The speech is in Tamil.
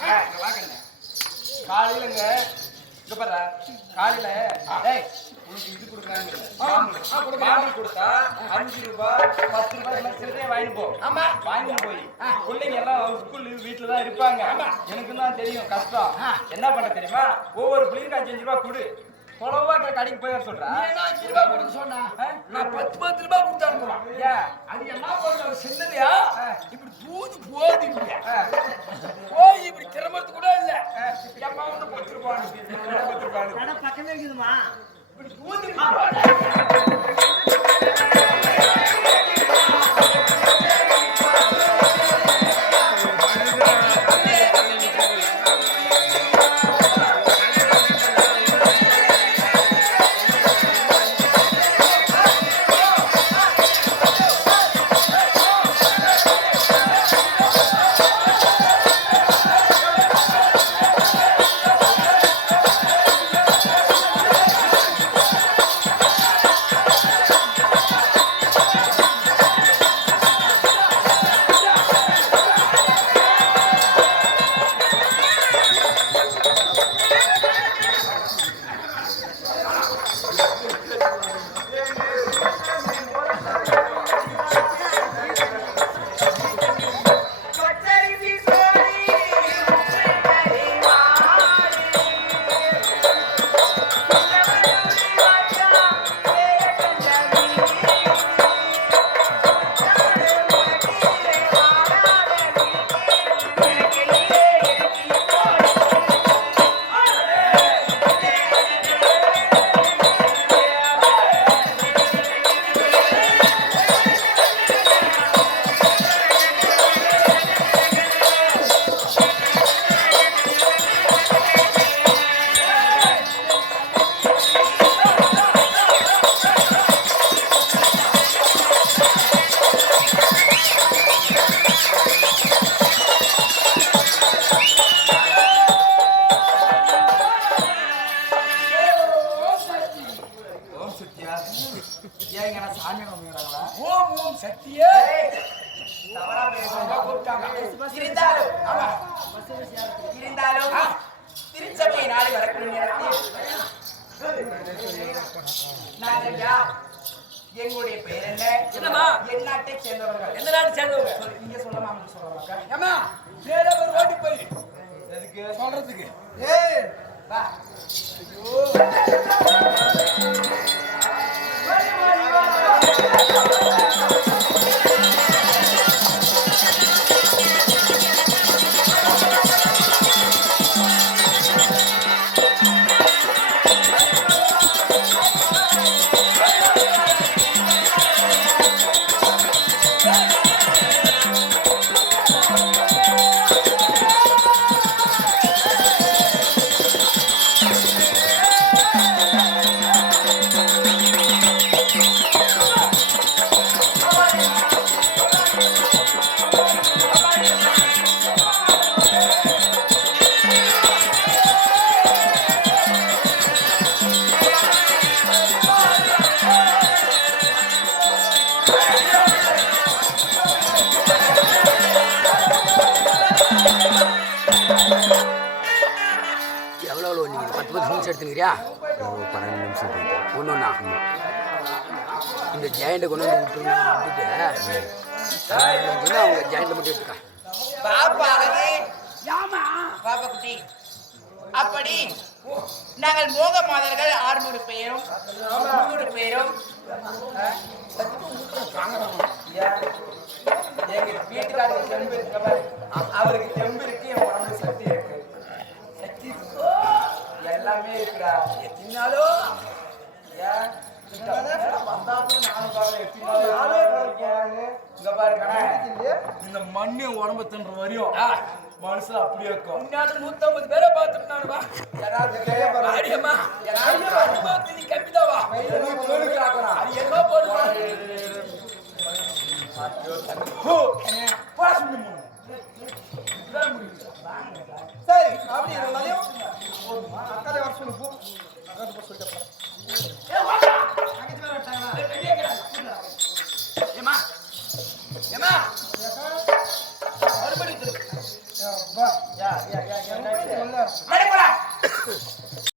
போய் இங்க இங்க பாரு காலையில டேய் உனக்கு இது கொடுக்குறாங்க மாமூல் கொடுத்தா அஞ்சு ரூபாய் பத்து ரூபாய் மாதிரி சில்லறையா வாங்கிட்டு போ ஆமா. வாங்கிட்டு போய் பிள்ளைங்க எல்லாம் ஸ்கூல் வீட்டுல தான் இருப்பாங்க எனக்கு தான் தெரியும் கஷ்டம் என்ன பண்ண தெரியுமா ஒவ்வொரு பிள்ளைங்க அஞ்சு அஞ்சு ரூபாய் கொடு தொலைவா கடைக்கு போய் சொல்றா? ஏன்னா அஞ்சு ரூபாய் கொடுக்க சொன்னா? நான் பத்து பத்து ரூபாய் கொடுத்து அனுப்புறேன் ஏன் அது என்ன பண்ணுற சின்னதையா? இப்படி தூது போகுது இல்ல போய் இப்படி கிளம்புறது கூட இல்ல. எம்மா ஒண்ணு பத்திருப்பானு பத்திருப்பானு கடை பக்கமே இருக்குதுமா? இப்படி தூது இருந்தாலும் இருந்தாலும் திருச்சபை நாடு வரக்கூடிய நேரத்தில் எங்களுடைய பெயர் என்ன? என்னம்மா? என் நாட்டை சேர்ந்தவர்கள். எந்த நாட்டு சேர்ந்தவங்க? சொல்லு, நீங்க சொல்லலாமா ஏமா நேரா ஒரு வாட்டி போய். எதுக்கு? சொல்றதுக்கு. ஏய் எடுத்துக்கிறியா பன்னெண்டு நிமிஷம் ஒன்று ஒன்றா இந்த ஜெயண்ட்டை கொண்டு வந்து விட்டு விட்டுட்டு. அவங்க ஜெயண்ட்டை மட்டும் எடுத்துக்கா? பாப்பா அழகு. பாப்பா குட்டி. அப்படி நாங்கள் மோக மாதர்கள் ஆறுநூறு பேரும் முன்னூறு பேரும். அவருக்கு இந்த மண்ணு உடம்பு தின்ற வரையும் மனசுல அப்படியே இருக்கும். முன்னாடி நூத்தம்பது பேரை பார்த்துட்டு நான் வா. ஏதாவது கேட்க பாரு. ஆடியம்மா அம்மா நீ ஆக்கணும். அது என்ன போடுவா